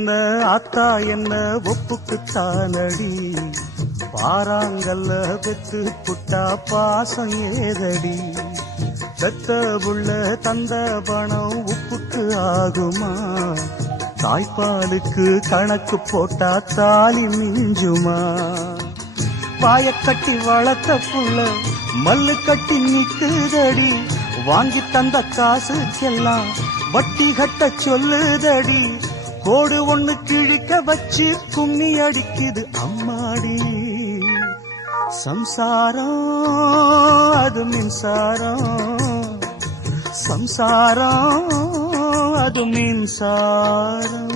என்ன ஆத்தா என்ன ஒப்புக்குத்தானடி, பாராங்கல்ல பெத்து புட்டா பாசம் ஏதடி, பெத்த புள்ள தந்த பணம் உப்புக்கு ஆகுமா, தாய்ப்பாலுக்கு கணக்கு போட்டா தாலி மிஞ்சுமா, பாயக்கட்டி வளர்த்த புள்ள மல்லு கட்டி நிக்குதடி, வாங்கி தந்த காசுக்கெல்லாம் வட்டி கட்ட சொல்லுதடி, கோடு ஒண்ணு கிழிக்க வச்சு கும்மி அடிக்குது அம்மாடி, சம்சாரம் அது மின்சாரம், சம்சாரம் அது மின்சாரம்.